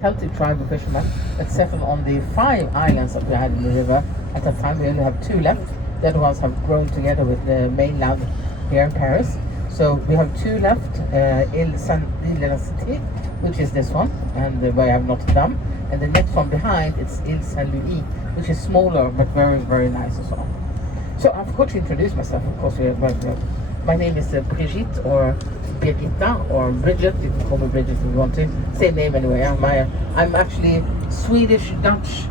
Celtic tribe of fishermen that settled on the 5 islands that we had in the river. At that time, we only have 2 left. The other ones have grown together with the mainland here in Paris. So we have 2 left, Ile la Cité, which is this one, and where I have Notre Dame. And the next one behind, it's Ile Saint-Louis, which is smaller but very, very nice as well. So I forgot to introduce myself, of course. My name is Brigitte, or Birgitta, or Bridget. You can call me Bridget if you want to. Same name anyway. I'm actually Swedish, Dutch,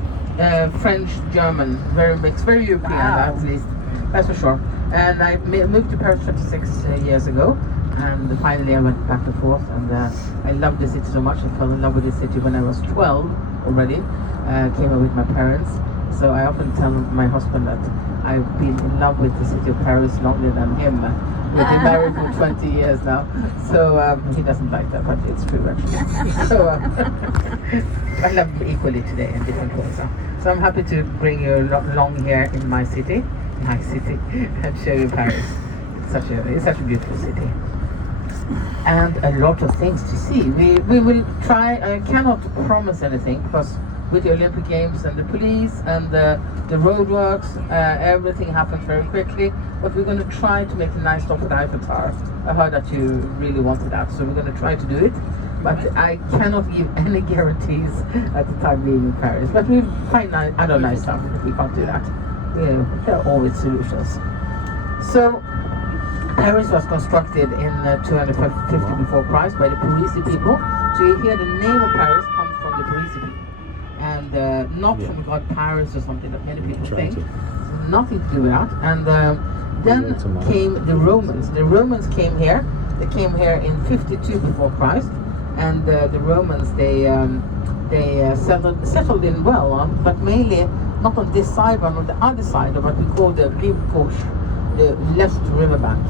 French, German. Very mixed, very European at least. That's for sure. And I moved to Paris 26 years ago. And finally I went back and forth. And I love the city so much. I fell in love with the city when I was 12 already. Came here with my parents. So I often tell my husband that I've been in love with the city of Paris longer than him. We've been married for 20 years now, so he doesn't like that, but it's true actually. So I love him equally today in different ways. So I'm happy to bring you along here in my city, and show you Paris. It's such a beautiful city, and a lot of things to see. We will try. I cannot promise anything because with the Olympic Games and the police and the roadworks, everything happens very quickly. But we're going to try to make a nice stop at the Eiffel Tower. I heard that you really wanted that, so we're going to try to do it. But I cannot give any guarantees at the time being in Paris. But we'll find other nice stuff if we can't do that. There are always solutions. So Paris was constructed in 250 before Christ by the Parisi people. So you hear the name of Paris comes from the Parisi people. And not from the god Paris or something that many people think. It's nothing to do with that. And then came the Romans. The Romans came here. They came here in 52 before Christ. And the Romans, they settled in well, but mainly not on this side, but on the other side of what we call the Rive Gauche, the left riverbank.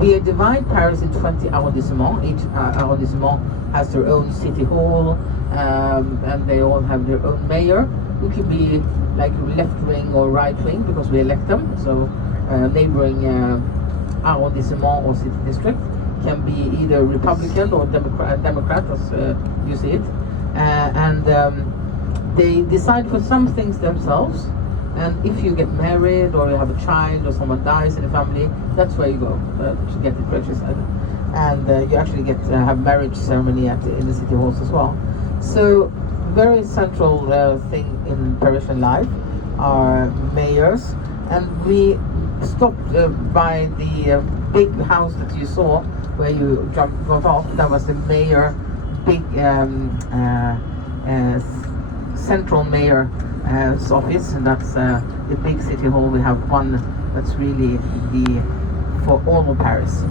We divide Paris in 20 arrondissements. Each arrondissement has their own city hall, and they all have their own mayor, who can be like left wing or right wing because we elect them. So neighboring arrondissement or city district can be either Republican or Democrat as you see it. And they decide for some things themselves. And if you get married or you have a child or someone dies in the family, that's where you go to get it registered. And you actually get to have marriage ceremony in the city halls as well. So very central thing in Parisian life are mayors. And we stopped by the big house that you saw where you drove off. That was the mayor, big central mayor office, and that's the big city hall. We have one that's really for all of Paris.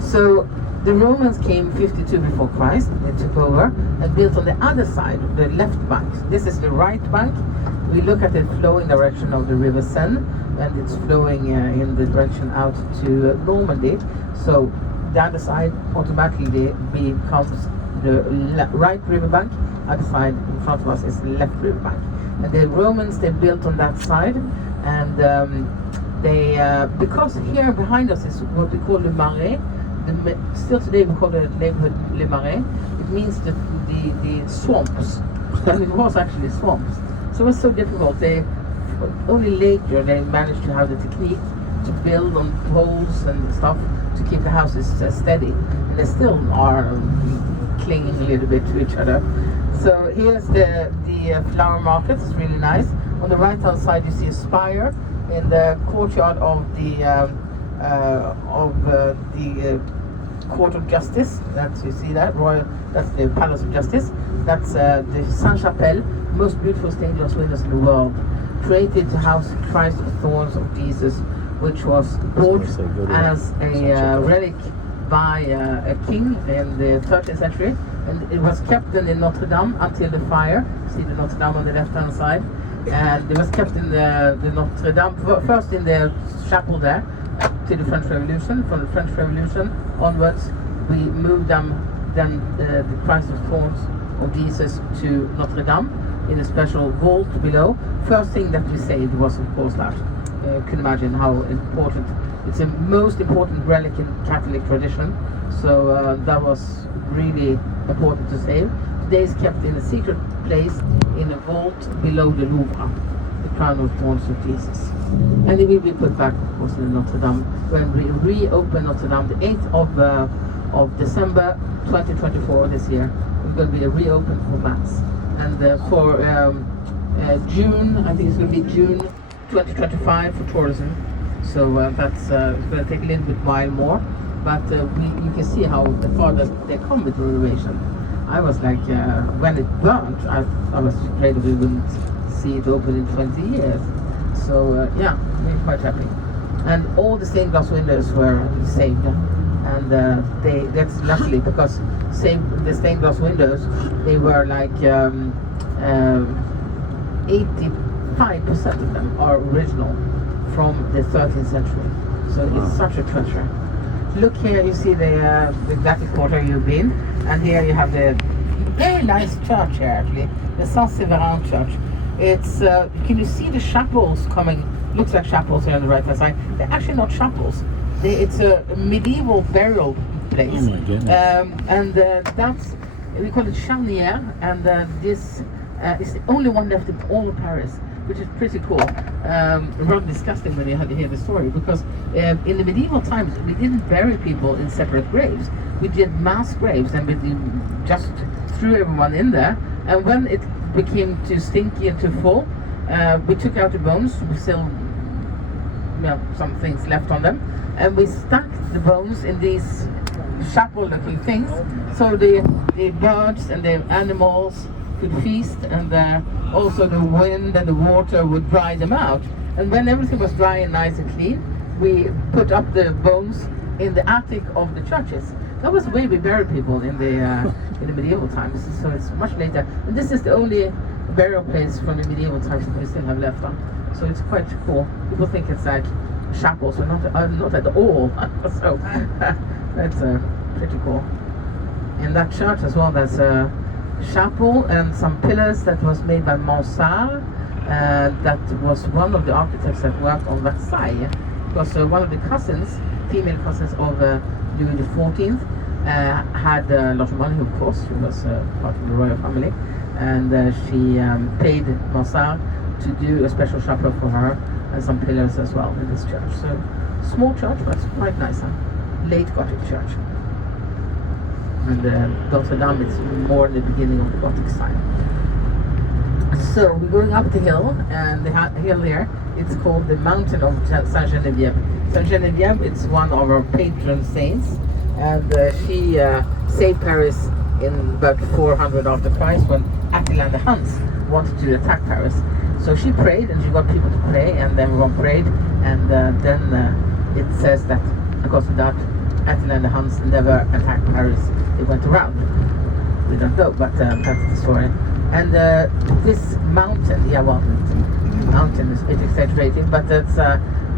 So the Romans came 52 before Christ. They took over and built on the other side, the left bank. This is the right bank. We look at the flowing direction of the river Seine, and it's flowing in the direction out to Normandy. So the other side automatically becomes the right river bank. Other side in front of us is the left river bank. And the Romans, they built on that side, and they because here behind us is what we call Le Marais. Still today we call the neighborhood Le Marais. It means the swamps, and it was actually swamps. So it was so difficult. Only later they managed to have the technique to build on poles and stuff to keep the houses steady. And they still are clinging a little bit to each other. So here's the flower market. It's really nice. On the right hand side you see a spire in the courtyard of the Court of Justice. You see that royal. That's the Palace of Justice. That's the Sainte-Chapelle, most beautiful stained glass windows in the world, created to house Christ of Thorns of Jesus, which was bought as a relic by a king in the 13th century, and it was kept in Notre Dame until the fire. See the Notre Dame on the left hand side, and it was kept in the Notre Dame first in the chapel there to the French Revolution. From the French Revolution onwards, we moved them then the Christ of Thorns of Jesus to Notre Dame in a special vault below. First thing that we saved was of course that. You can imagine how important. It's the most important relic in Catholic tradition, so that was really important to save. Today is kept in a secret place in a vault below the Louvre, the crown of thorns of Jesus. And it will be put back, of course, in Notre Dame when we reopen Notre Dame the 8th of December 2024 this year. It's going to be reopened for Mass. And for June, I think it's going to be June 2025 for tourism. So that's it's going to take a little bit while more. But you can see how far they come with renovation. I was like, when it burnt, I was afraid we wouldn't see it open in 20 years. So yeah, we're quite happy. And all the stained glass windows were saved. And that's luckily because the stained glass windows, they were like 85% of them are original from the 13th century. So it's such a treasure. Look here, you see the Gothic quarter you've been, and here you have the very nice church here actually, the Saint-Séverin church. It's can you see the chapels coming? Looks like chapels here on the right hand side. They're actually not chapels. It's a medieval burial place. Oh my goodness. And that's, we call it Charnière, and this is the only one left in all of Paris, which is pretty cool. Rather disgusting when you hear the story, because in the medieval times we didn't bury people in separate graves. We did mass graves, and we just threw everyone in there. And when it became too stinky and too full, we took out the bones. We still some things left on them, and we stuck the bones in these chapel-looking things, so the birds and the animals could feast, and also the wind and the water would dry them out. And when everything was dry and nice and clean, we put up the bones in the attic of the churches. That was the way we buried people in the medieval times. So it's much later, and this is the only burial place from the medieval times that we still have left on. So it's quite cool. People think it's like chapels, but not at all. So that's pretty cool. In that church as well, there's a chapel and some pillars that was made by Mansart. That was one of the architects that worked on Versailles. Because one of the cousins, female cousins of Louis XIV, had a lot of money, of course. She was part of the royal family, and she paid Mansart to do a special chapel for her and some pillars as well in this church. So small church, but quite nice, huh? Late Gothic church. And Notre Dame is more in the beginning of the Gothic style. So we're going up the hill, and the hill here, it's called the Mountain of Saint-Geneviève. Saint-Geneviève, it's one of our patron saints, and she saved Paris in about 400 after Christ when Attila the Huns wanted to attack Paris. So she prayed, and she got people to pray, and everyone prayed, and then it says that because of that, Attila and the Huns never attacked Paris. They went around. We don't know, but that's the story. And this mountain, mountain is a bit exaggerated, but that's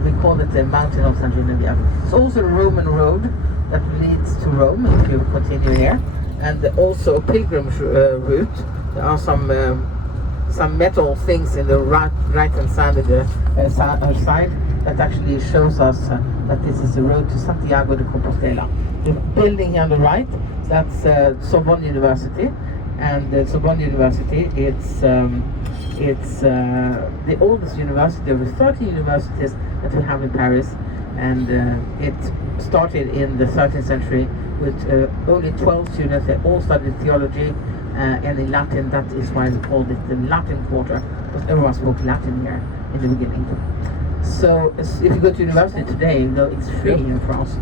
we call it the Mountain of Saint Geneviève. It's also a Roman road that leads to Rome if you continue here, and also a pilgrim route. There are some metal things in the right-hand side of the side that actually shows us that this is the road to Santiago de Compostela. The building here on the right, that's Sorbonne University, and Sorbonne University, it's the oldest university of the 13 universities that we have in Paris, and it started in the 13th century with only 12 students. They all studied theology and in Latin. That is why we called it the Latin Quarter, because everyone spoke Latin here in the beginning. So if you go to university today, you know, it's free in France.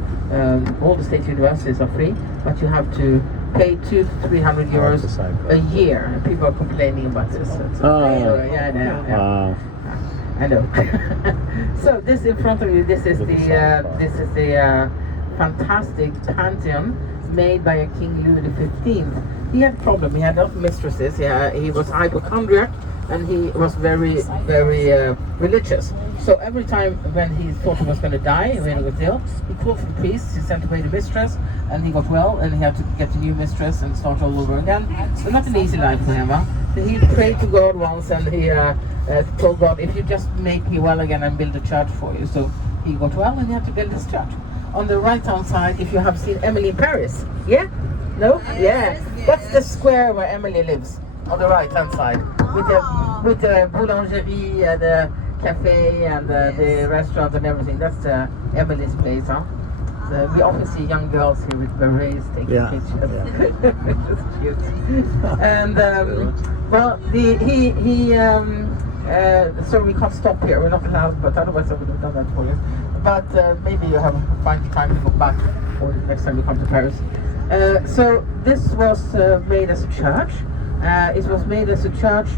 All the state universities are free, but you have to pay 200 to 300 euros a year. And people are complaining about this. Yeah, I know. So this in front of you, this is the fantastic Pantheon made by a King Louis XV. He had a problem. He had a lot of mistresses. He was hypochondriac, and he was very, very religious. So every time when he thought he was going to die, when he was ill, he called for the priest. He sent away the mistress, and he got well, and he had to get a new mistress and start all over again. So not an easy life for him. Huh? So he prayed to God once, and he told God, if you just make me well again, and build a church for you. So he got well, and he had to build this church. On the right-hand side, if you have seen Emily in Paris, yeah? No? Yeah. That's the square where Emily lives, on the right hand side. With the boulangerie and the cafe and the restaurant and everything. That's Emily's place, huh? So we often see young girls here with berets taking pictures. It's cute. And well, so we can't stop here. We're not allowed, but otherwise I would have done that for you. But maybe you have find time to go back, or next time you come to Paris. So this was made as a church. It was made as a church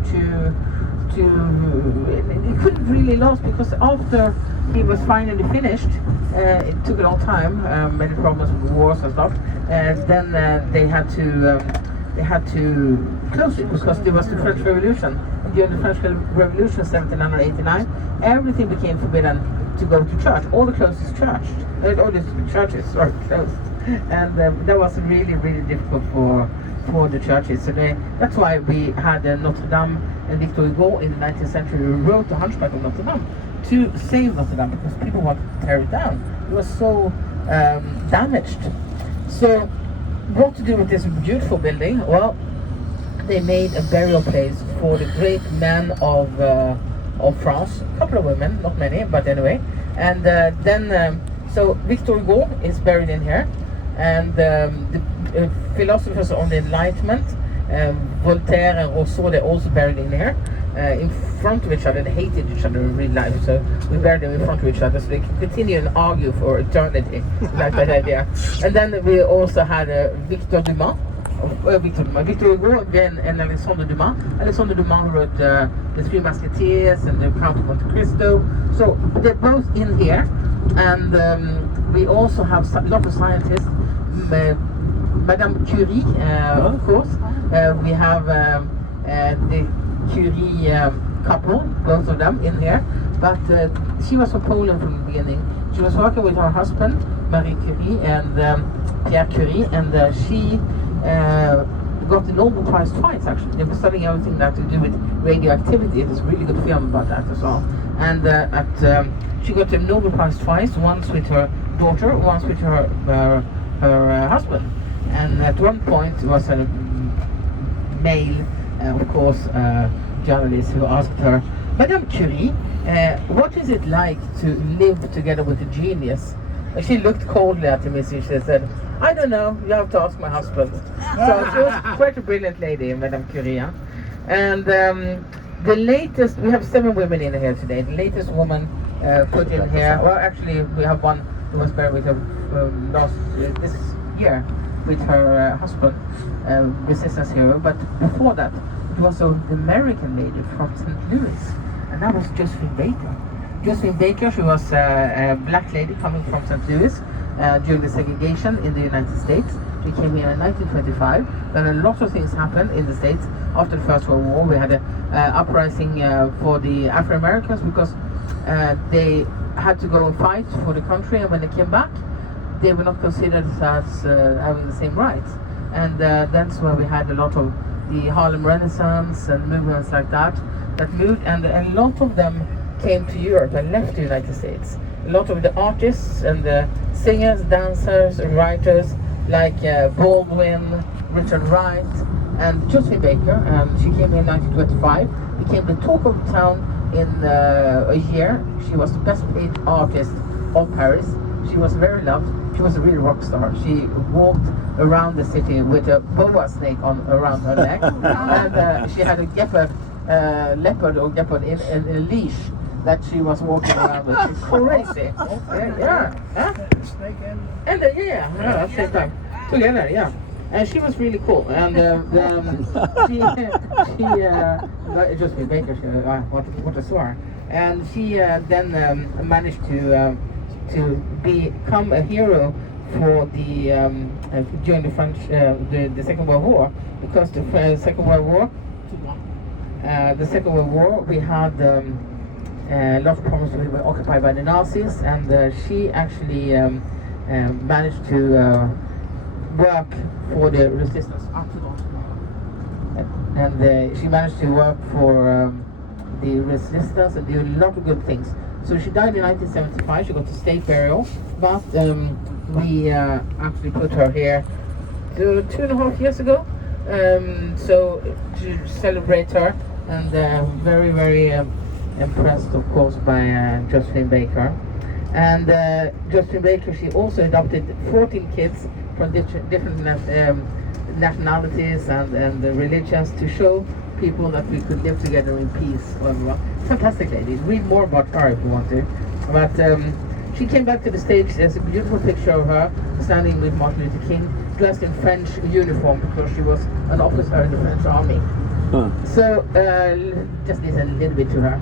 it couldn't really last because after he was finally finished, it took a long time, many problems with wars and stuff, and then they had to close it because there was the French Revolution. And during the French Revolution, 1789, everything became forbidden to go to church. All the closest all the churches are closed, and that was really, really difficult for the churches. So that's why we had Notre Dame, and Victor Hugo in the 19th century wrote The Hunchback of Notre Dame to save Notre Dame because people wanted to tear it down. It was so damaged. So what to do with this beautiful building? Well, they made a burial place for the great men of France. A couple of women, not many, but anyway. And then so Victor Hugo is buried in here, and the philosophers on the Enlightenment, Voltaire and Rousseau, they're also buried in here, in front of each other. They hated each other in real life, so we buried them in front of each other so they can continue and argue for eternity. Like that idea. And then we also had Victor Dumas, Victor Hugo again, and Alexandre Dumas. Alexandre Dumas wrote The Three Musketeers and The Count of Monte Cristo. So they're both in here, and we also have a lot of scientists. Madame Curie, of course. We have the Curie couple, both of them in here. But she was from Poland from the beginning. She was working with her husband, Marie Curie, and Pierre Curie, and she got the Nobel Prize twice, actually. They were studying everything that to do with radioactivity. There's a really good film about that as well. And she got the Nobel Prize twice, once with her daughter, once with her husband. And at one point it was a male, of course, journalist who asked her, Madame Curie, what is it like to live together with a genius? And she looked coldly at him and she said, I don't know, you have to ask my husband. So she was quite a brilliant lady, Madame Curie. Huh? And the latest, we have 7 women in here today. The latest woman put in here, well actually we have one who was buried with her this year with her husband, resistance hero. But before that, it was the American lady from St. Louis, and that was Josephine Baker. Josephine Baker, she was a black lady coming from St. Louis during the segregation in the United States. She came here in 1925. Then a lot of things happened in the States after the First World War. We had an uprising for the Afro-Americans because they had to go and fight for the country, and when they came back, they were not considered as having the same rights. And that's where we had a lot of the Harlem Renaissance and movements like that moved, and a lot of them came to Europe and left the United States. A lot of the artists and the singers, dancers, writers like Baldwin, Richard Wright, and Josephine Baker. She came in 1925, became the talk of the town in a year. She was the best paid artist of Paris. She was very loved. She was a real rock star. She walked around the city with a boa snake around her neck, and she had a leopard in a leash that she was walking around with. She's crazy. Yeah. Huh? Snake and at the same time. Together, yeah. And she was really cool. And Josephine Baker, what a star. And she then managed to become a hero for the during the French the Second World War, because the Second World War we had a lot of problems. We were occupied by the Nazis, and she actually managed to work for the resistance, and she managed to work for the resistance and do a lot of good things. So she died in 1975. She got a state burial, but we actually put her here 2.5 years ago. So to celebrate her, and very, very impressed, of course, by Josephine Baker. And Josephine Baker, she also adopted 14 kids from different nationalities and religions to show people that we could live together in peace. Fantastic lady. Read more about her if you want to. But she came back to the stage. There's a beautiful picture of her standing with Martin Luther King, dressed in French uniform because she was an officer in the French army. Huh. So just listen a little bit to her.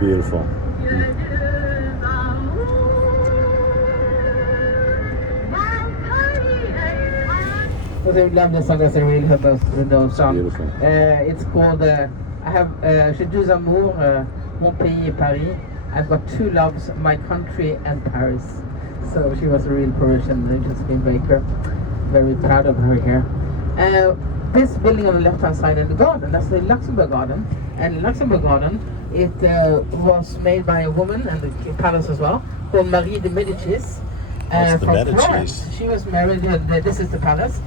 Beautiful. But I love the song. That's a really good song. Beautiful. It's called I have J'ai deux amours, mon pays et Paris. I've got two loves, my country and Paris. So she was a real Parisian, Josephine Baker. Very proud of her here. This building on the left-hand side in the garden, that's the Luxembourg Garden. And Luxembourg Garden, it was made by a woman, and the palace as well, called Marie de Medicis. What's the from Medicis? Florence. She was married, this is the palace.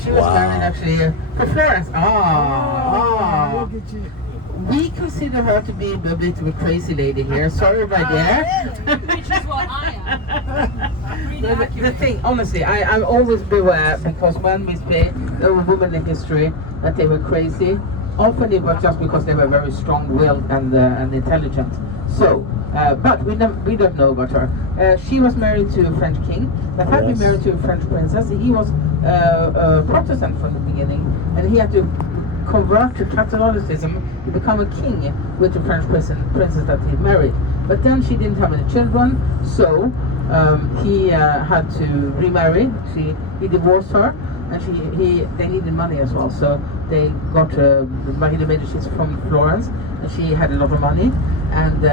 She was Wow. married actually to Florence. We consider her to be a bit of a crazy lady here. Sorry about that. Which is what I am. Really The accurate. thing, honestly, I'm always beware because when we say there were women in history that they were crazy, often it was just because they were very strong-willed and intelligent. So, but we don't know about her. She was married to a French king that had been Yes. married to a French princess. He was a Protestant from the beginning, and he had to convert to Catholicism to become a king with the French princess that he married. But then she didn't have any children, so he had to remarry. He divorced her, and they needed money as well. So they got Marie de Medicis from Florence, and she had a lot of money. And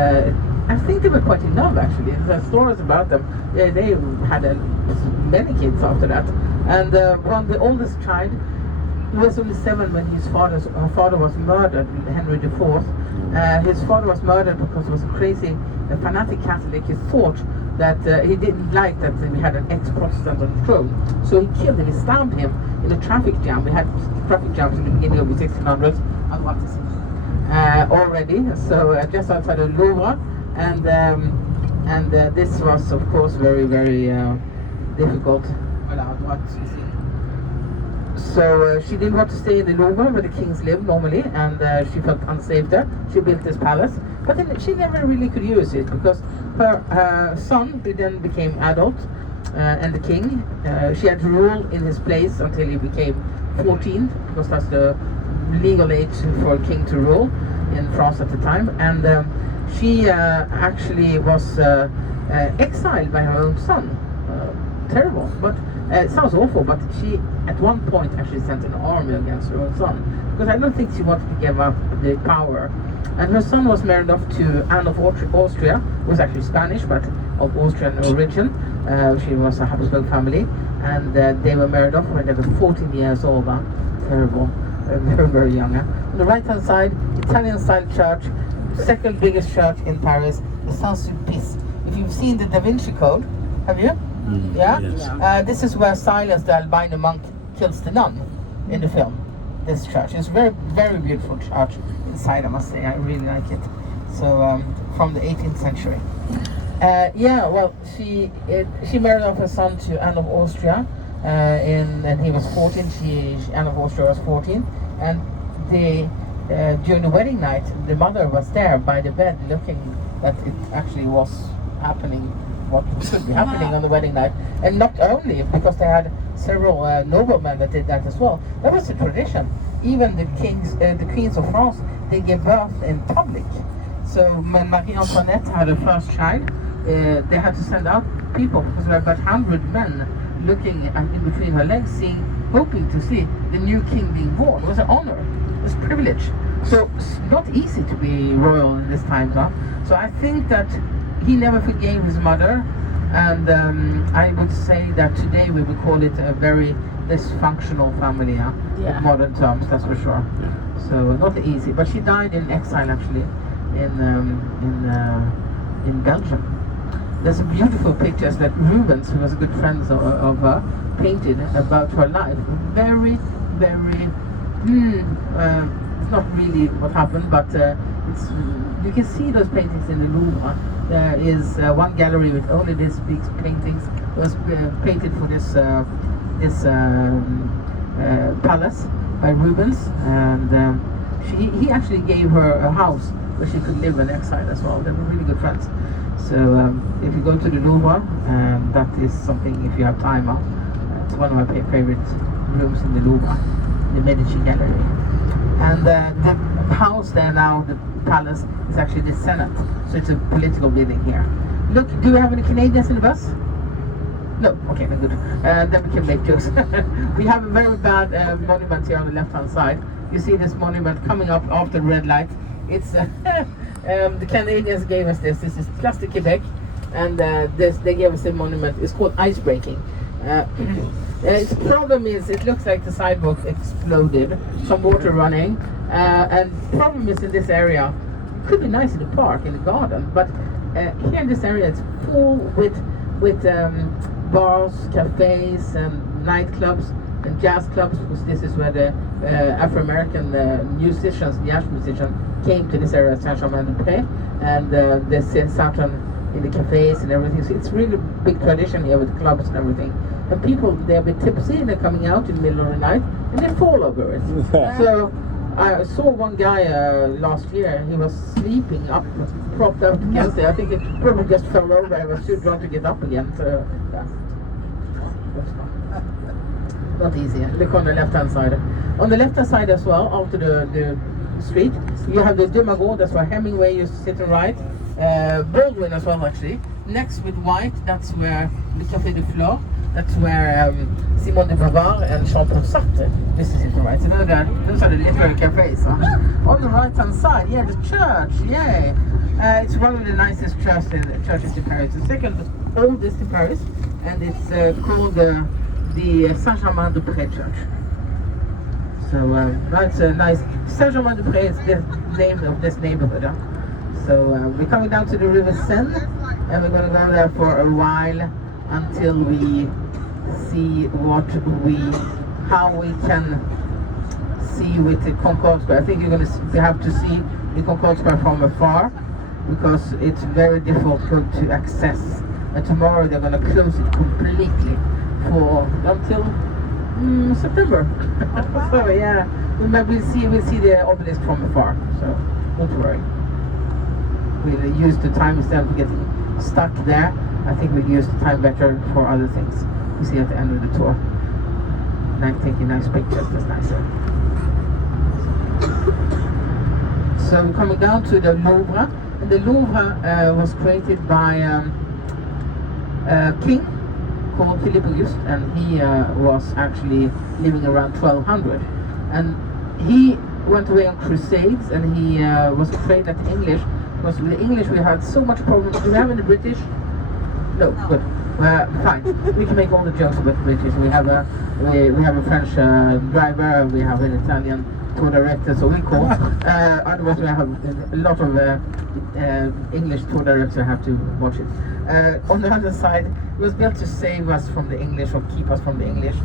I think they were quite in love actually. There's stories about them. They had many kids after that. And one, the oldest child, he was only 7 when her father was murdered, Henry IV. His father was murdered because he was a crazy, fanatic Catholic. He thought that he didn't like that we had an ex-Protestant on the throne. So he killed him, he stabbed him in a traffic jam. We had traffic jams in the beginning of the 1600s already. So just outside of Louvre. And this was, of course, very, very difficult. So she didn't want to stay in the Louvre where the kings live normally, and she felt unsafe there. She built this palace, but then she never really could use it because her son then became adult, and the king, she had to rule in his place until he became 14, because that's the legal age for a king to rule in France at the time. And she actually was exiled by her own son. Terrible, but it sounds awful, but she at one point actually sent an army against her own son, because I don't think she wanted to give up the power. And her son was married off to Anne of Austria, who was actually Spanish but of Austrian origin. She was a Habsburg family, and they were married off when they were 14 years old. Terrible, very, very young. On the right hand side, Italian style church, second biggest church in Paris, the Saint-Sulpice. If you've seen the Da Vinci Code, have you? Yeah? Yes. This is where Silas, the albino monk, kills the nun in the film. This church. It's a very, very beautiful church inside, I must say. I really like it. So, from the 18th century. Yeah, well, she married off her son to Anne of Austria, and he was 14. Anne of Austria was 14. And during the wedding night, the mother was there by the bed looking that it actually was happening, what should be happening on the wedding night. And not only because they had several noblemen that did that as well. That was a tradition. Even the queens of France, they gave birth in public. So when Marie Antoinette had her first child, they had to send out people, because there were about 100 men looking in between her legs, hoping to see the new king being born. It was an honor. it's privilege. So it's not easy to be royal in this time, huh? So I think that he never forgave his mother, and I would say that today we would call it a very dysfunctional family, huh? Yeah. In modern terms, that's for sure. So not easy. But she died in exile actually, in Belgium. There's some beautiful pictures that Rubens, who was a good friend of her, painted about her life. Very, very. It's not really what happened, but it's. You can see those paintings in the Louvre. There is one gallery with only these big paintings. It was painted for this palace by Rubens, and he actually gave her a house where she could live in exile as well. They were really good friends. So if you go to the Louvre, that is something, if you have time, it's one of my favorite rooms in the Louvre, the Medici Gallery. And the house there now, the palace, is actually the Senate. So it's a political building here. Look, do we have any Canadians in the bus? No, okay, then good. Then we can make jokes. We have a very bad monument here on the left-hand side. You see this monument coming up after the red light. It's the Canadians gave us this. This is Place de Quebec, and they gave us a monument. It's called ice breaking. Its problem is it looks like the sidewalk exploded, some water running, and the problem is in this area. It could be nice in the park, in the garden, but here in this area it's full with bars, cafes, and nightclubs and jazz clubs, because this is where the Afro-American musicians, jazz musicians, came to this area, Saint-Germain-des-Prés, and they sat in the cafes and everything. So it's really big tradition here with clubs and everything. And people, they're a bit tipsy and they're coming out in the middle of the night and they fall over it. So I saw one guy last year, he was sleeping up, propped up against it. I think it probably just fell over. He was too drunk to get up again. So, yeah. Not easy. Look on the left-hand side. On the left-hand side as well, after the street, you have the Demagogue, that's where Hemingway used to sit and write. Baldwin as well, actually. Next with White, that's where the Café de Flore, that's where Simone de Beauvoir and Jean-Paul Sartre used to sit and write. So those are the literary cafes. Huh? On the right-hand side, yeah, the church, yay! It's one of the nicest churches in Paris. The second oldest in Paris, and it's called the Saint-Germain-des-Prés Church. So that's a nice. Saint-Germain-des-Prés is the name of this neighborhood. Huh? So we're coming down to the River Seine, and we're going to go there for a while until we see how we can see with the Concorde Square. I think you're going to have to see the Concorde Square from afar, because it's very difficult to access. And tomorrow they're going to close it completely until September. So yeah, we'll see the obelisk from afar. So don't worry. We'll use the time instead of getting stuck there. I think we'll use the time better for other things. We see at the end of the tour. Like taking nice pictures. That's nicer. So we're coming down to the Louvre. And the Louvre was created by a king called Philippe Auguste, and he was actually living around 1200. And he went away on crusades, and he was afraid that the English, because with the English we had so much problems. Do we have any British? No, good. Fine. We can make all the jokes about the British. We have a French driver, we have an Italian tour director, so we call. Otherwise we have a lot of English tour directors. Have to watch it. On the other side, it was built to save us from the English, or keep us from the English,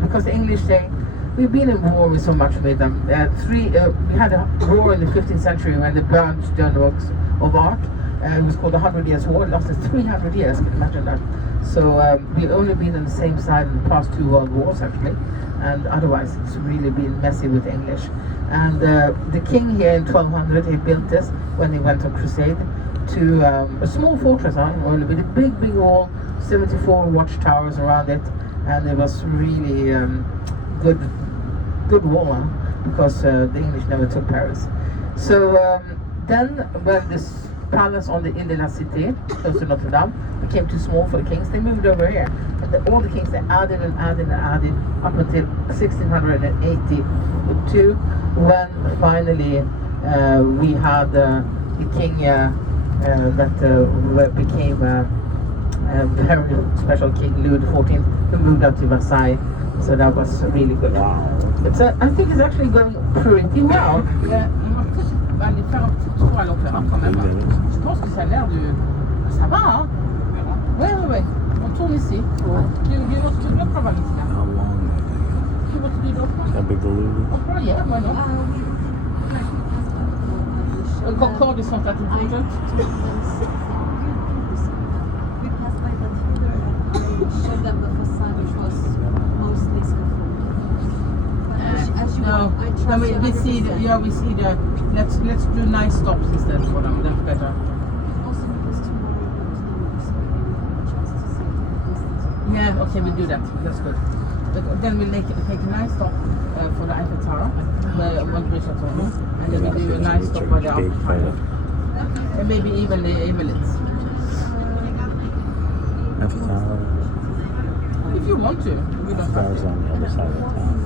because the English say we've been in war with so much with them. We had a war in the 15th century when they burned stone works of art. It was called the 100 Years' War. It lasted 300 years. Can you imagine that? So we've only been on the same side in the past 2 world wars, actually, and otherwise it's really been messy with English. And the king here in 1200, he built this when he went on crusade to a small fortress, only with a big wall, 74 watchtowers around it, and it was really good wall, because the English never took Paris. So then when this palace in the La Cité, close to Notre Dame, became too small for the kings, they moved over here. And all the kings, they added up until 1682, when finally we had the king that became a very special king, Louis XIV, who moved out to Versailles. So that was really good. I think it's actually going pretty well. On va aller faire un petit tour à l'opéra quand même. Je pense que ça a l'air de... Ça va, hein? Ouais. On tourne ici. You want to do the opera, Valentina? How long? You want to do the opera? How big the Louvre? Opera, yeah, why not? Concorde is not that important. We passed by the theater and I showed them the facade, which was mostly scaffold. But as you No, I trust I mean, we 100%. see the, let's do nice stops instead for them, that's better. Also because tomorrow we go to the Louvre, so maybe we have a chance to see the distance. Yeah, okay, we'll do that, that's good. But then we'll take a nice stop for the Eiffel Tower, one bridge at all, and then we'll do a nice stop by the Eiffel Tower. And maybe even the Emirates. Eiffel Tower. If you want to, we don't have Tower's to. on the other side of town.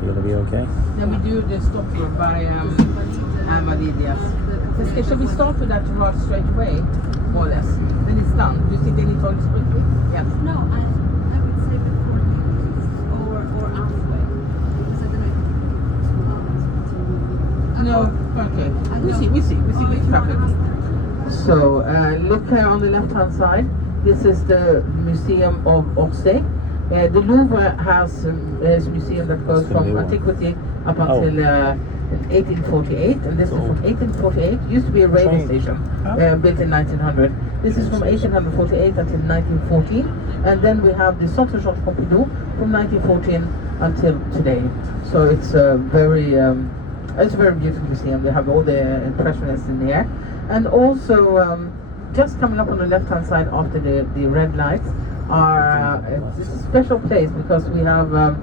You gonna be okay? Then we do the stop by Amadidias. Shall we start with that road straight away, more or less? Then it's done. Do you think they need toilets quickly? Yeah. No, I would say before leaving or halfway. Because I don't know if No, okay. We see the traffic. So look here on the left-hand side. This is the Museum of Orsay. The Louvre has a museum that goes It's the from new one. antiquity up until 1848, and this is from 1848. Used to be a railway Train. station Oh. built in 1900. This is from 1848 until 1914, and then we have the Centre Georges Pompidou from 1914 until today. So it's a very beautiful museum. They have all the impressionists in here, and also just coming up on the left-hand side after the red lights are it's a special place because we have a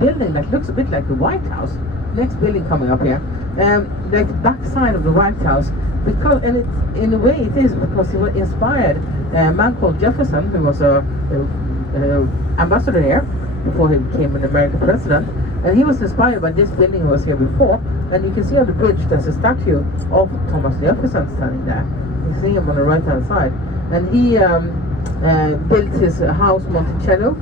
building that looks a bit like the White House. Next building coming up here, like the back side of the White House, because and it in a way it is because he was inspired a man called Jefferson, who was a ambassador here before he became an American president, and he was inspired by this building who was here before. And you can see on the bridge there's a statue of Thomas Jefferson standing there. You see him on the right hand side, and he built his house Monticello,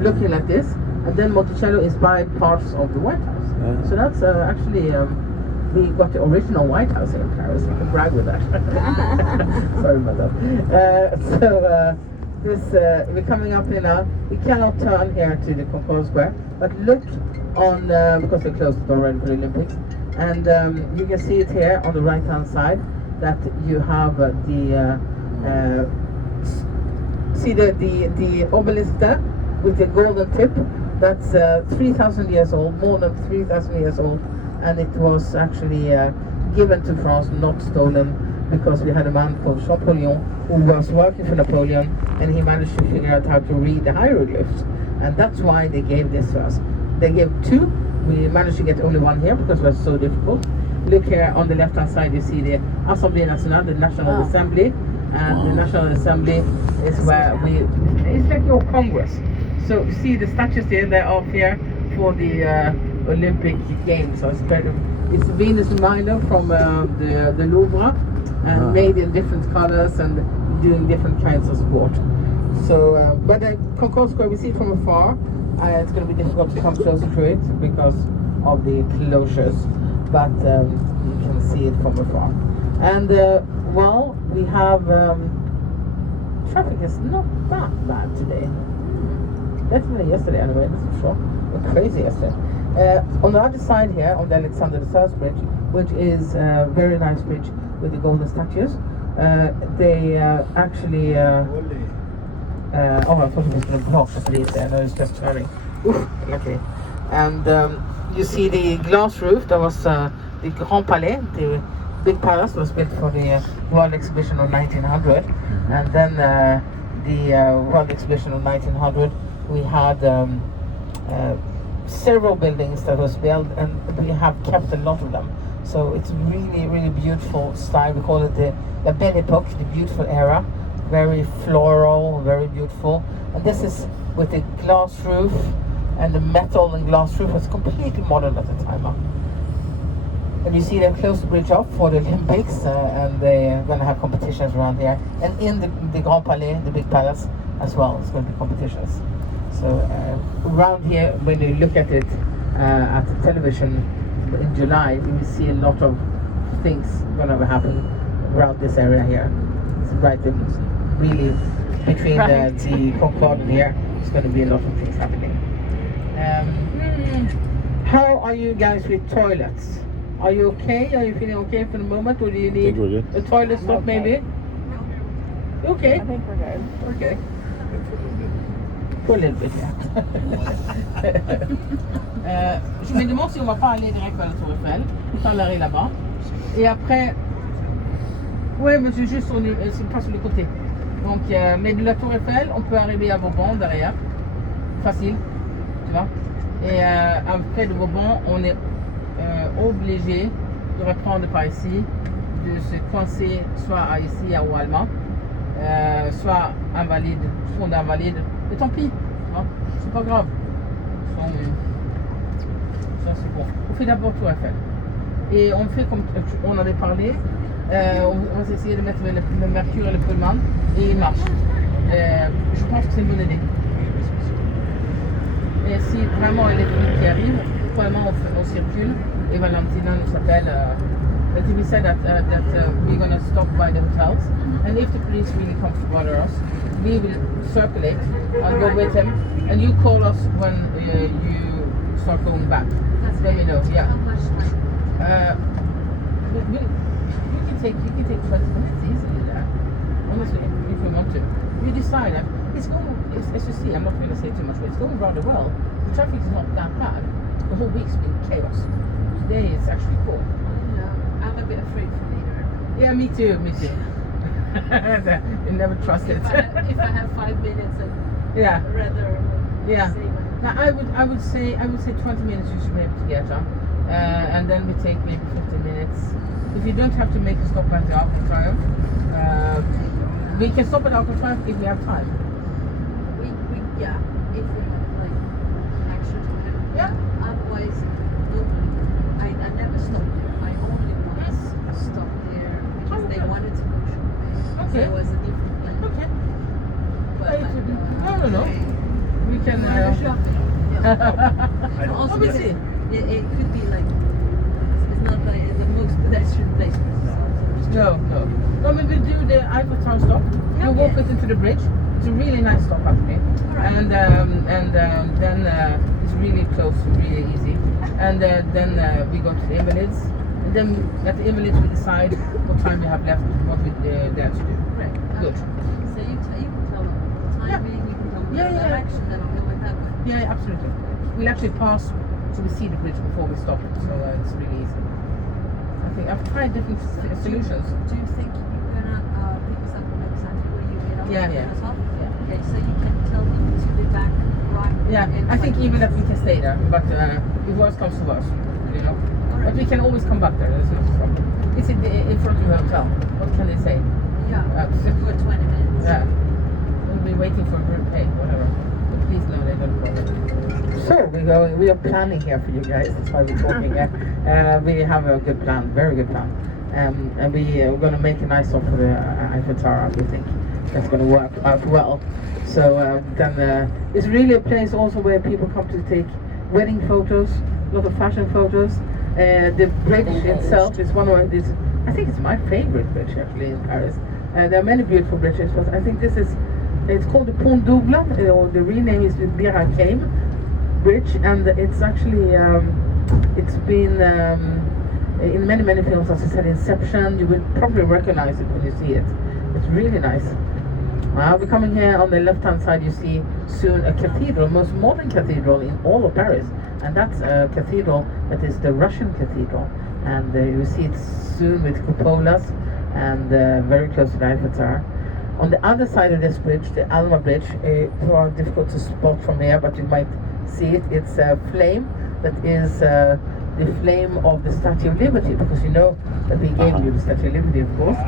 looking like this, and then Monticello inspired parts of the White House. Yeah. So that's actually we got the original White House here in Paris. We can brag with that. Sorry about that. We're coming up here now. We cannot turn here to the Concorde Square, but look on because they closed it already for the Olympics, and you can see it here on the right hand side that you have see the obelisk there with the golden tip. That's 3,000 years old, more than 3,000 years old, and it was actually given to France, not stolen, because we had a man called Champollion who was working for Napoleon, and he managed to figure out how to read the hieroglyphs, and that's why they gave this to us. They gave two. We managed to get only one here because it was so difficult. Look here on the left hand side, you see the Assemblée Nationale, the National Assembly, and the National Assembly is where it's like your Congress. So you see the statues there, they're off here for the Olympic Games. So it's Venus and Milo from the Louvre, and made in different colors and doing different kinds of sport. So, but the Concorde Square, we see it from afar. It's going to be difficult to come closer to it because of the closures, but you can see it from afar. And well, we have traffic is not that bad today. Better than yesterday anyway, that's for sure. It was crazy yesterday. On the other side here, on the Alexander III Bridge, which is a very nice bridge with the golden statues, they actually I thought it was going to block the police there. No, it's just turning. Oof, luckily. And you see the glass roof. That was the Grand Palais, the big palace was built for the World Exhibition of 1900. And then the World Exhibition of 1900, we had several buildings that was built, and we have kept a lot of them. So it's really, really beautiful style. We call it the La Belle Époque, the beautiful era, very floral, very beautiful. And this is with the glass roof, and the metal and glass roof was completely modern at the time. Huh? And you see they've closed the bridge off for the Olympics, and they're going to have competitions around here. And in the Grand Palais, the big palace as well, it's going to be competitions. So around here, when you look at it at the television in July, you will see a lot of things going to happen around this area here. It's right really between the Concorde and here. There's going to be a lot of things happening. How are you guys with toilets? Are you okay? Are you feeling okay for the moment, or do you I need think we're good. a toilet stop maybe? You okay? I think we're good. Okay. For a little bit, yeah. Je me demande si on va pas aller direct vers la Tour Eiffel, faire l'arrêt là-bas. Et après, ouais, mais c'est juste c'est pas sur le côté. Donc, mais de la Tour Eiffel, on peut arriver à Vauban derrière, facile, tu vois. Et après de Vauban, on est obligé de reprendre par ici, de se coincer soit ici à Oualma, soit Invalide, fond d'Invalide. Mais tant pis, hein, c'est pas grave. Ça c'est bon. On fait d'abord Tour Eiffel. Et on fait comme on avait parlé. On va essayer de mettre le Mercure et le Pullman et il marche. Je pense que c'est une bonne idée. Et si vraiment il y a des flics qui arrivent, probablement on circule et Valentina nous appelle. But we said that we're going to stop by the hotels, and if the police really come to bother us, we will circulate and go with him, and you call us when you start going back. Let me know. Yeah. How much time? You can take 20 minutes easily there. Honestly, if you want to. You decide. It's going, as you see, I'm not going to say too much, but it's going rather well. The traffic is not that bad. The whole week's been chaos. Today it's actually cool. I'm a bit afraid for later. Yeah, me too. You never trust it. If I have 5 minutes, I'd Yeah. rather Yeah. save it. Now I would say 20 minutes you should be able to get on, and then we take maybe 15 minutes. If you don't have to make a stop at the Arc de Triomphe, we can stop at Arc de Triomphe if we have time. Yeah, if we have like extra time. Yeah. Otherwise, I never stopped there. I only once stopped there because they Okay. wanted to go shopping. Okay. So it was a different plan. Okay. But No. We can. shopping. Yeah. Let Also, me because see. it could be like it's not the most pedestrian place. No. I mean, we'll do the Eiffel Tower stop. Yeah, We'll walk okay. it into the bridge. It's a really nice stop, actually. Alright. And then it's really close, really easy. And then we go to the Invalids. And then at the Invalids we decide what time we have left, what we dare to do. Right. Good. So you can tell them the Yeah. timing, you can tell them Yeah, the yeah. direction, then I'll go like that way. Yeah, absolutely. We'll actually pass, so we see the bridge before we stop. So it's really easy. I think I've tried different solutions. Do you think you're gonna pick us up at Santi where you get off Yeah. as well? Yeah. Okay, so you can tell them to be back right. Yeah, in I think 20 even that minutes. we can stay there, but if worst comes to worst, you know. But Alright. we can always come back there. There's no problem. It's in front of the hotel. What can they say? Yeah. Just For 20 minutes. Yeah. We'll be waiting for group pay, whatever. But please no, they don't bother. So we are planning here for you guys. That's why we're talking. We have a good plan, very good plan. And we're going to make a nice stop for the Eiffel Tower. We think that's going to work out well. So then it's really a place also where people come to take wedding photos, a lot of fashion photos. The bridge itself is one of these. I think it's my favorite bridge actually in Paris. There are many beautiful bridges, but I think this is. It's called the Pont Double, or the real name is the Bir Hakeim Bridge, and it's actually it's been in many films. As I said, Inception. You will probably recognize it when you see it. It's really nice. We're coming here on the left-hand side. You see soon a cathedral, most modern cathedral in all of Paris, and that's a cathedral that is the Russian cathedral. And you see it soon with cupolas, and very close to the Eiffel Tower. On the other side of this bridge, the Alma Bridge, it's difficult to spot from here, but you might see it. It's a flame that is the flame of the Statue of Liberty, because you know that we gave you the Statue of Liberty, of course.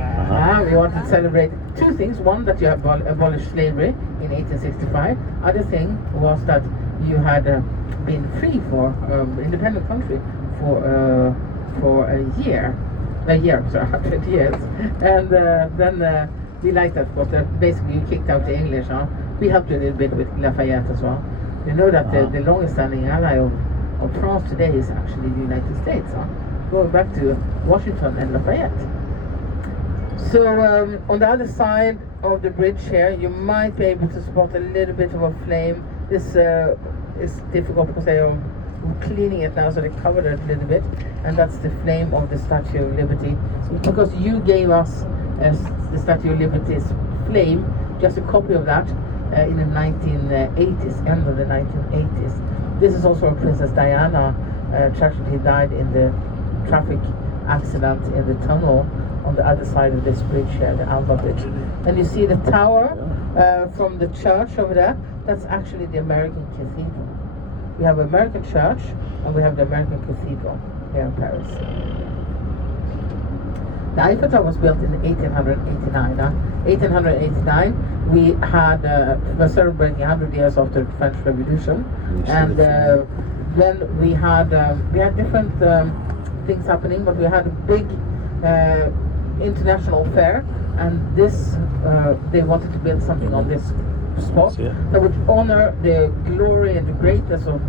We wanted to celebrate two things. One, that you abolished slavery in 1865. Other thing was that you had been free for independent country for a year, sorry, 100 years. And then we liked that, of course. Basically, you kicked out the English. We helped you a little bit with Lafayette as well. You know that the longest standing ally of France today is actually the United States, going back to Washington and Lafayette. So on the other side of the bridge here, you might be able to spot a little bit of a flame. This is difficult because they are cleaning it now, so they covered it a little bit, and that's the flame of the Statue of Liberty. Because you gave us the Statue of Liberty's flame, just a copy of that in the 1980s, end of the 1980s. This is also a Princess Diana tragedy, died in the traffic accident in the tunnel on the other side of this bridge here, the Alba Bridge. And you see the tower from the church over there. That's actually the American Cathedral. We have American church and we have the American Cathedral here in Paris. The Eiffel Tower was built in 1889. 1889, we had we're celebrating 100 years after the French Revolution, and then we had different things happening, but we had a big international fair, and this they wanted to build something on this spot that would honor the glory and the greatness of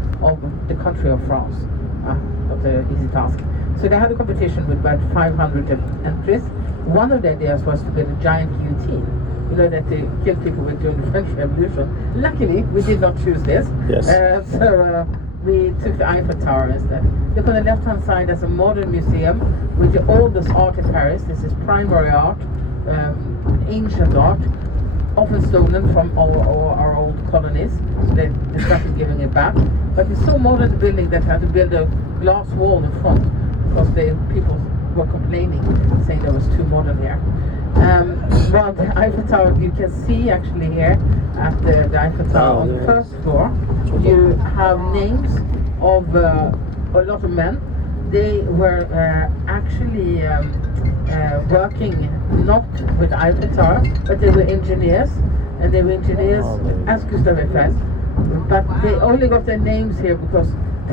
the country of France. Not an easy task. So they had a competition with about 500 entries. One of the ideas was to build a giant guillotine, you know, that they killed people with during the French Revolution. Luckily, we did not choose this. Yes. So we took the Eiffel Tower instead. Look on the left-hand side, there's a modern museum with the oldest art in Paris. This is primary art, ancient art, often stolen from our old colonies. So they started giving it back. But it's so modern, the building, that had to build a glass wall in front, because people were complaining, saying it was too modern here. Well, the Eiffel Tower, you can see actually here at the Eiffel Tower on the first floor, you have names of a lot of men. They were actually working not with the Eiffel Tower, but they were engineers, and they were engineers as Gustave Eiffel. But they only got their names here because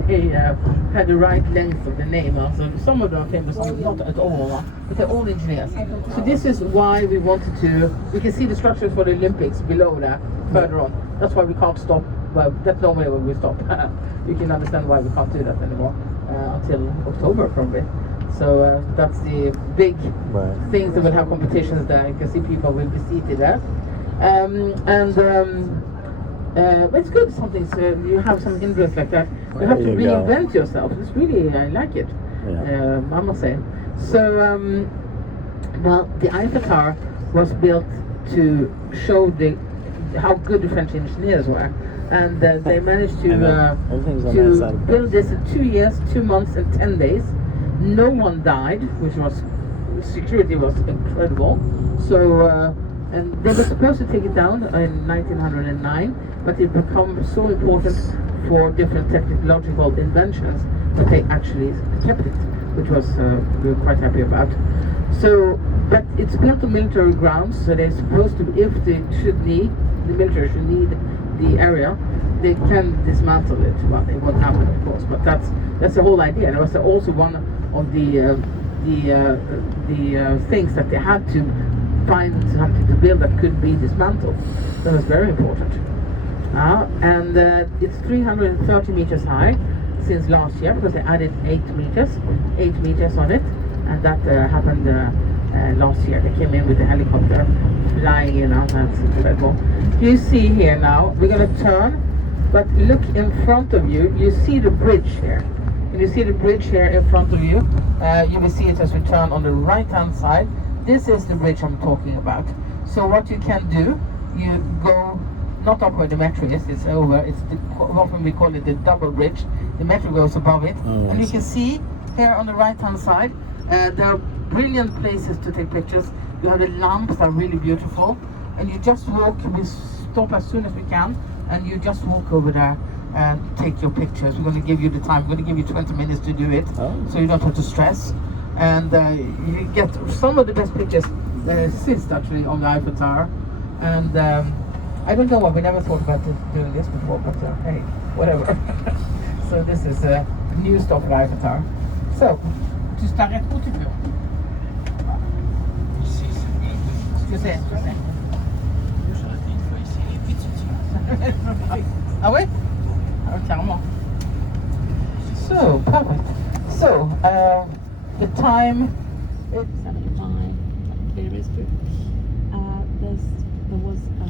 they had the right length of the name. So some of them are famous, some not at all, but they're all engineers. So this is why we wanted to. We can see the structures for the Olympics below there, further on. That's why we can't stop. Well, that's normally when we stop. You can understand why we can't do that anymore until October probably. So that's the big things that will have competitions there. You can see people will be seated there. It's good something, so you have some hindrance like that. You have to reinvent yourself. It's really, I like it, I must say. So, well, the Eiffel Tower was built to show how good the French engineers were. And they managed to build this in 2 years, 2 months and 10 days. No one died, which was, security was incredible. So, and they were supposed to take it down in 1909, but it became so important for different technological inventions that they actually kept it, which was we were quite happy about. So, but it's built on military grounds, so they're supposed to, if the military should need the area, they can dismantle it. Well, it won't happen, of course, but that's the whole idea. That was also one of the things that they had to find something to build that could be dismantled. That was very important. And it's 330 meters high since last year, because they added 8 meters on it, and that happened last year. They came in with a helicopter flying in. That's incredible. You see here now, we're going to turn, but look in front of you. You see the bridge here. And you see the bridge here in front of you. You will see it as we turn on the right hand side. This is the bridge I'm talking about. So what you can do, you go not up where the metro is, it's over. It's often we call it the double bridge. The metro goes above it. And you can see here on the right hand side, there are brilliant places to take pictures. You have the lamps that are really beautiful. And you just walk, we stop as soon as we can, and you just walk over there and take your pictures. We're going to give you the time. We're going to give you 20 minutes to do it, Oh. so you don't have to stress. And you get some of the best pictures that exist actually on the Eiffel Tower. And I don't know why we never thought about doing this before, but hey, whatever. So this is a new stop at Eiffel Tower. So, tu t'arrêtes où tu veux. Je sais. Ah oui? Ah, carrément. So, perfect. So, the time is 75 Clear Street. There was a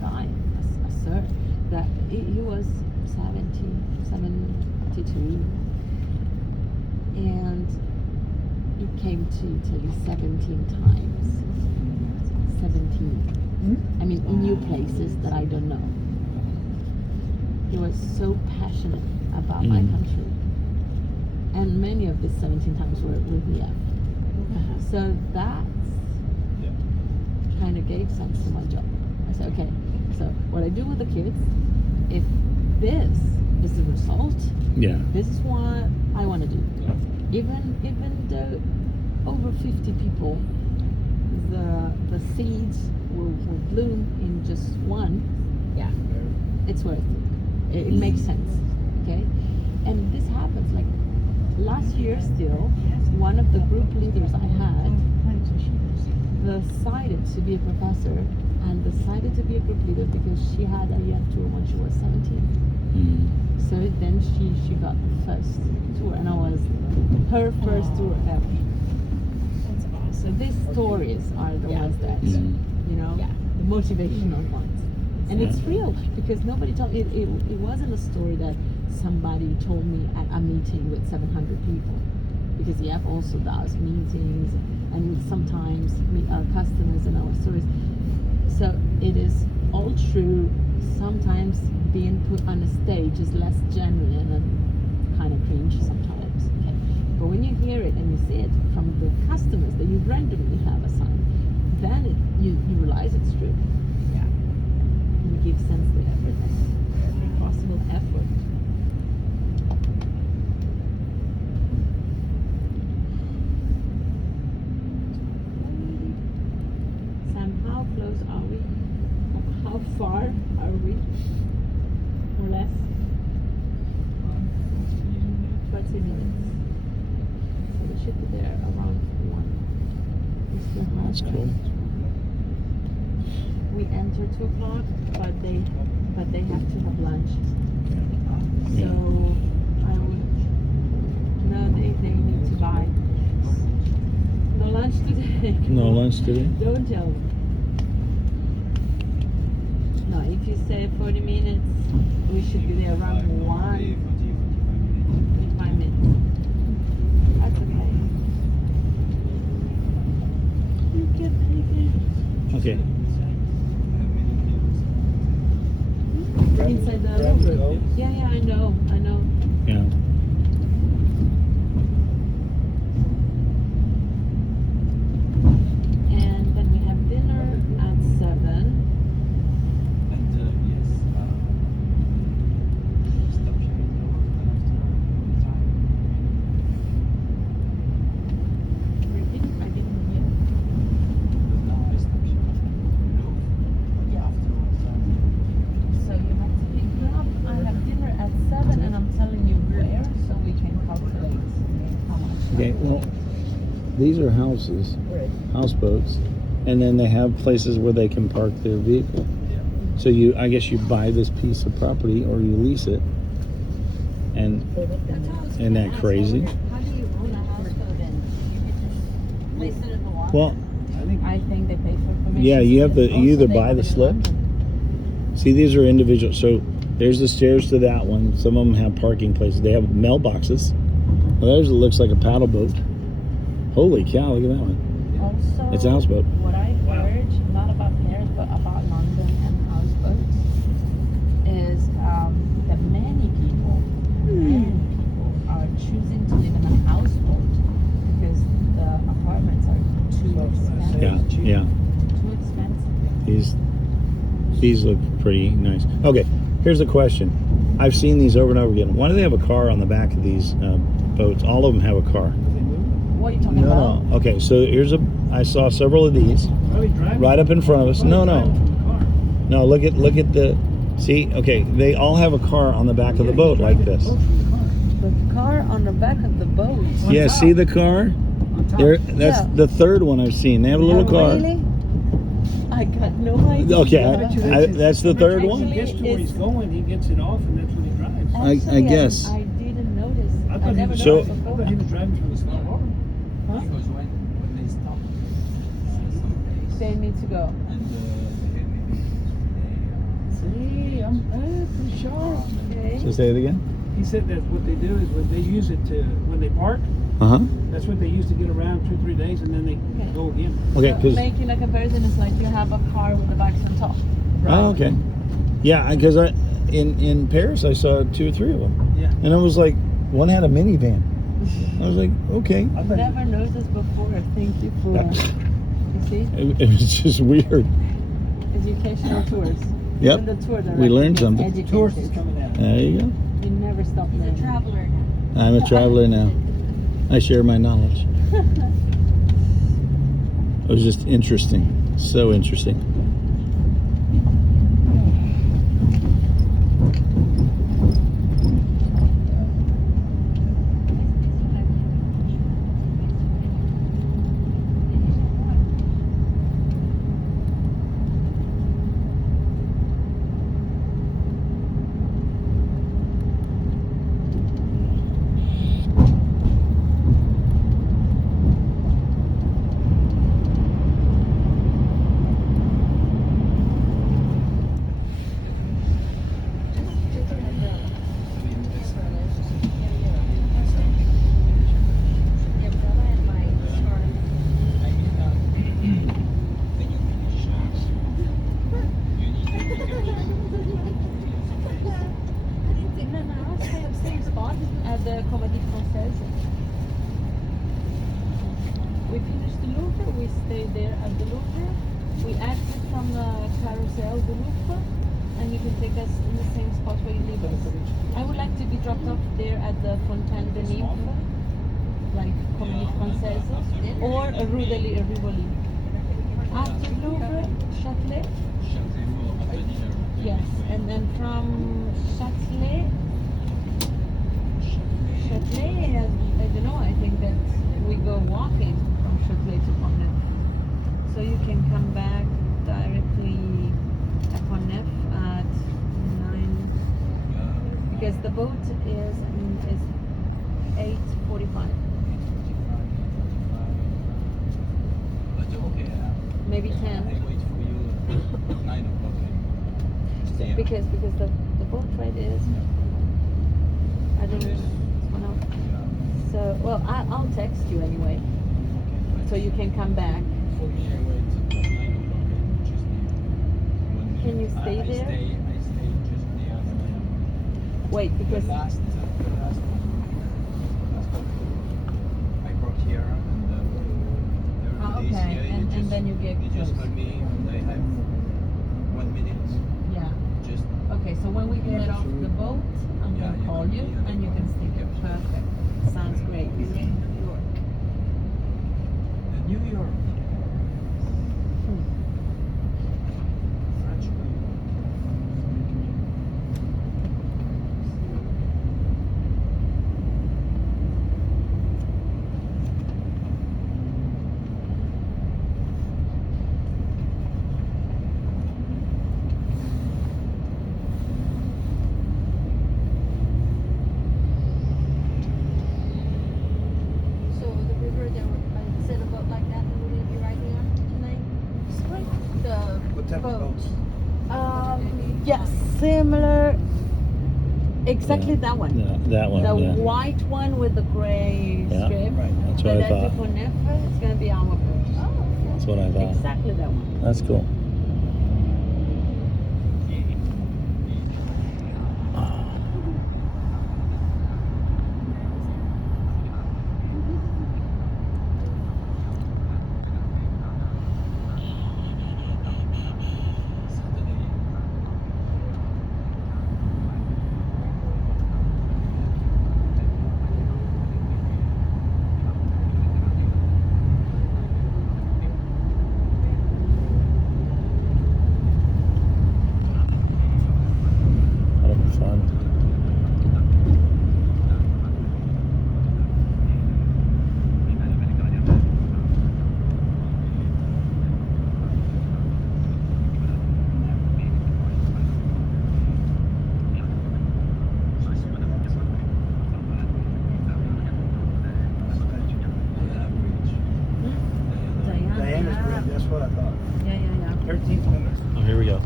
guy, a sir, that he was 72, and he came to Italy 17 times. 17. I mean, new places that I don't know. He was so passionate about my country. And many of these 17 times were with me. So that kind of gave sense to my job. I said, okay, so what I do with the kids, if this is the result, Yeah. this is what I want to do. Even though over 50 people, the seeds will bloom in just one, it's worth it. It makes sense, okay? And this happens, like last year still, one of the group leaders I had decided to be a professor and decided to be a group leader because she had a EF tour when she was 17. So then she got the first tour, and I was her first tour ever. So these stories are the ones that, you know, the motivational ones. And it's real because nobody told me, it wasn't a story that somebody told me at a meeting with 700 people. Because EF also does meetings and we sometimes meet our customers and our stories. So it is all true. Sometimes being put on a stage is less genuine and kind of cringe sometimes. Okay. But when you hear it and you see it from the customers that you randomly have assigned, then you realize it's true. And you give sense to everything. Every possible effort. Sam, how close are we? How far are we? Or less? 20 minutes. So we should be there around 1. We still have That's cool. We enter 2 o'clock, but they have to have lunch. So I would they need to buy. No lunch today. No lunch today? Don't tell them. No, if you say 40 minutes, we should be there around 1. 25 minutes. That's okay. You can make it. Okay. Inside the room. Yeah, I know. Yeah. And then we have dinner at 7. Repeat? I didn't hear. So you have to pick me up. I have dinner at 7 and I'm telling you where so we can calculate how much. Okay, well, these are houses, houseboats, and then they have places where they can park their vehicle. So I guess you buy this piece of property or you lease it. And isn't that crazy? How do you own a houseboat then? You can just place it in the water? Well, I think they pay for permission. yeah, you have to Also, you either they buy have the it in slip. London. See, these are individual. So there's the stairs to that one. Some of them have parking places. They have mailboxes. Well, there's it looks like a paddle boat. Holy cow! Look at that one. Also, It's a houseboat. what I heard, not about Paris, but about London and houseboats, is that many people are choosing to live in a houseboat because the apartments are too expensive. Yeah. Too expensive. These look pretty nice. Okay, Here's a question. I've seen these over and over again. Why do they have a car on the back of these boats? All of them have a car. What are you talking about? No. Okay, so I saw several of these right up in front of us. No. No, look at the. See, okay, they all have a car on the back of the boat like this. The car on the back of the boat. Yeah, see the car? There. That's the third one I've seen. They have a little car. Really? I got no idea. Okay, that's the third one. He gets to where he's going, he gets it off, and that's when he drives. I Actually, guess. I didn't notice. I I thought he never was So- noticed I before. thought he was driving from the car. Because when they stop, They need to go. and See, I'm pretty sure. Okay. So say it again. He said that what they do is when they use it to, when they park, Uh huh. that's what they use to get around 2-3 days, and then they go again. Okay, So because making a comparison is like you have a car with the bikes on top. oh, okay, yeah, because in Paris I saw 2 or 3 of them, Yeah. and I was like, one had a minivan. I was like, okay, I thought Never noticed before. Thank you for. Yeah. You see, it was just weird. educational tours. Yep. Even the tour We director learned gets something. the tourist is educated. coming out. There you go. You never stop he's a learning. traveler now. I'm a traveler now. I share my knowledge. It was just interesting, so interesting. Same spot at the Comédie Française. We finished the Louvre, we stayed there at the Louvre. We exit from the Carousel du Louvre, and you can take us in the same spot where you leave us. I would like to be dropped off there at the Fontaine de Nive, like Comédie Française, or Rue de Rivoli. After Louvre, Châtelet. Yes, and then from Châtelet, I don't know, I think that we go walking from Châtelet to Pont-Neuf. So you can come back directly at Pont-Neuf at 9, because the boat is 8:45. Maybe 10. Because the boat ride is, I don't know. So, well, I'll text you anyway, so you can come back. Can you stay there? I stay just near Wait, because the last one. I brought here and everybody is okay, here. and then you get They just close. call me and I have 1 minute. Yeah. Just Okay, so when we get off the boat, I'm Yeah, gonna you call can you, be on the and you can phone. stay there. Yep. Perfect. Sounds great. New York. French. So the river that said a boat like that, will we be riding on tonight? The What type of boat. boats? Yes, similar. Exactly that one. That one, The yeah. white one with the gray Yeah, strip. right, that's But what I at thought. Pont-Neuf, it's gonna be our boat. That's what I thought. Exactly that one. That's cool. 13th minute. Oh, here we go.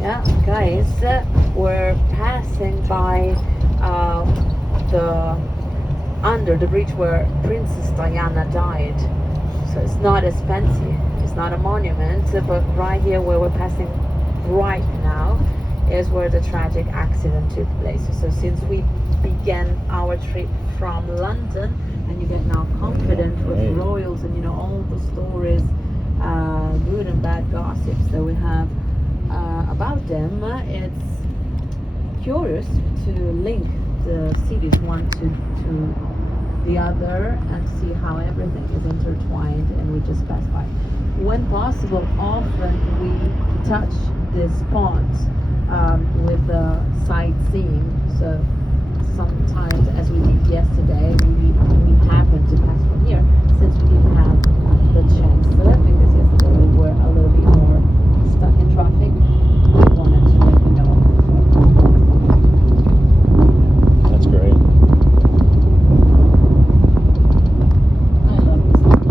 Yeah, guys, we're passing by the under the bridge where Princess Diana died. So it's not as fancy. It's not a monument, but right here where we're passing right now is where the tragic accident took place. So since we began our trip from London, and you get now confident with Right. royals and you know all the stories, good and bad gossips that we have about them, it's curious to link the cities one to the other and see how everything is intertwined, and we just pass by. When possible, often we touch this spot with the sightseeing. So sometimes, as we did yesterday, we happened to pass from here since we didn't have the chance. So because yesterday we were a little bit more stuck in traffic. We wanted to let you know. That's great. I love this place.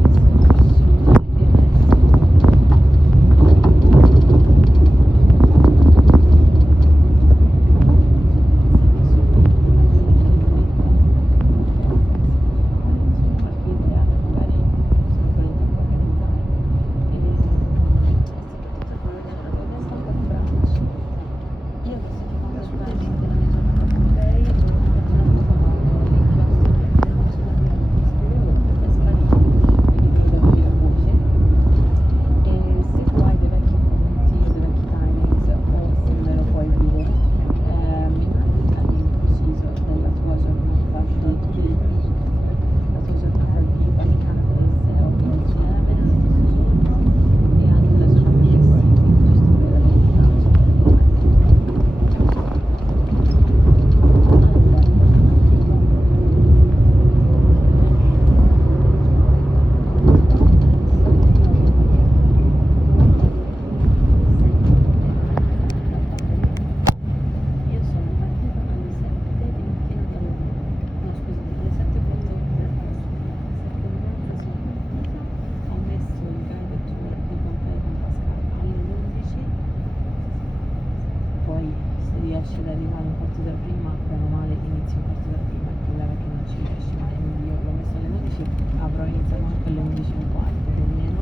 Riesci ad arrivare un quarto d'ora prima, bene o male inizi un quarto d'ora prima, il problema è che non ci riesci mai, quindi io l'ho messo alle 11, avrò iniziato anche alle 11:15 più o meno,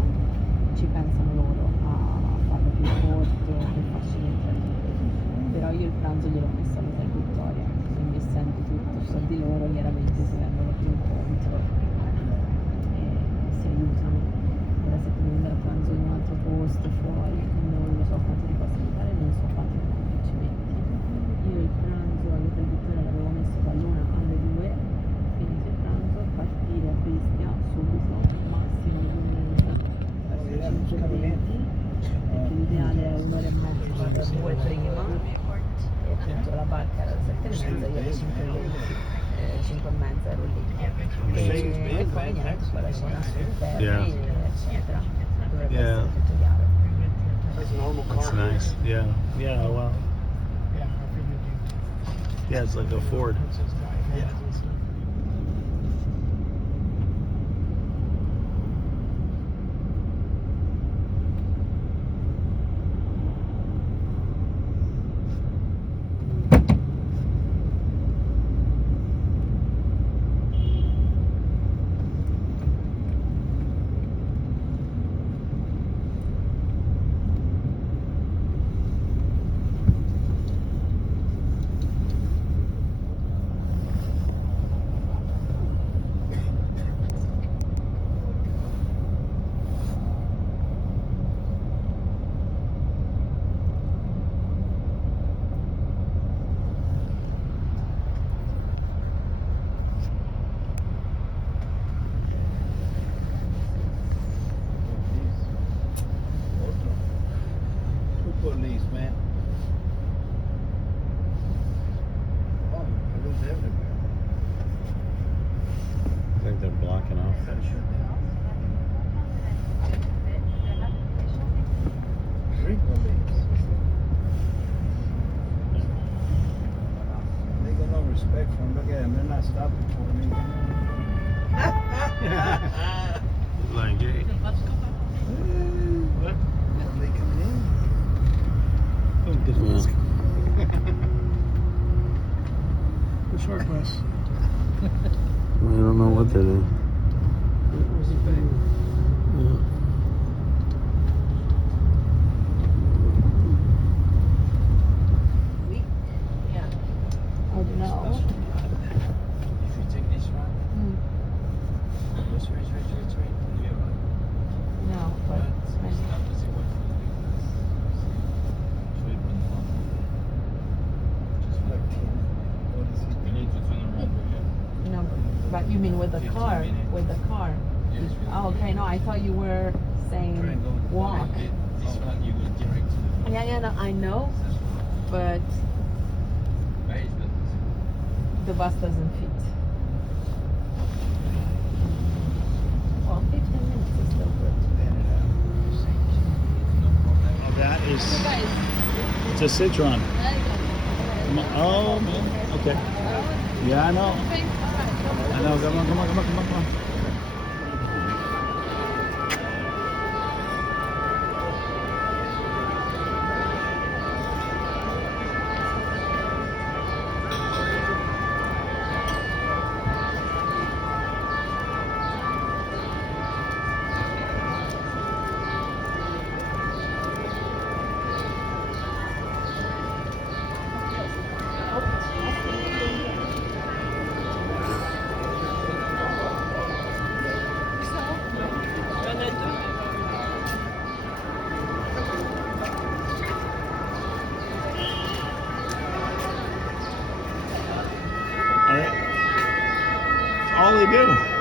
ci pensano loro a farlo più corto, per farci rientrare tutti. Però io il pranzo gliel'ho messo alla Hotel Vittoria, quindi essendo tutto su di loro, chiaramente si vengono più incontro e si aiutano. Ora se devo andare a pranzo in un altro posto fuori, non lo so quanto ti posso aiutare, non so quanto tempo ci metti. Io il pranzo all'Hotel Vittoria l'avevo messo dall'1 alle 2, finito il pranzo, partire a Bestia subito, massimo 2 minuti, verso 5:20, perché l'ideale è un'ora e mezza, 2 prima, e appunto la barca era alle 7:30, io alle 5:20, 5:30 ero lì. E poi niente, poi la cena sui ferri, eccetera. Dovrebbe essere tutto chiaro. That's nice. Yeah. Yeah. Well. Yeah, it's like a Ford. don't know what that is. What was he paying? I don't know. If you take this one, Hmm. wait. No, but It's not the same one. We need to turn around again. no. But you mean with the 15 car? minutes. With the car? Yes, we Oh, okay. No, I thought you were saying walk. This one you go direct to the Yeah, yeah. No, I know, but basement. the bus doesn't fit. Well, 15 minutes is still good. No problem. Oh, that is. You guys, It's a Citron. there you go. Oh man. Okay. Yeah, I know. Okay, all right. I know. Come on. All right. That's all they do.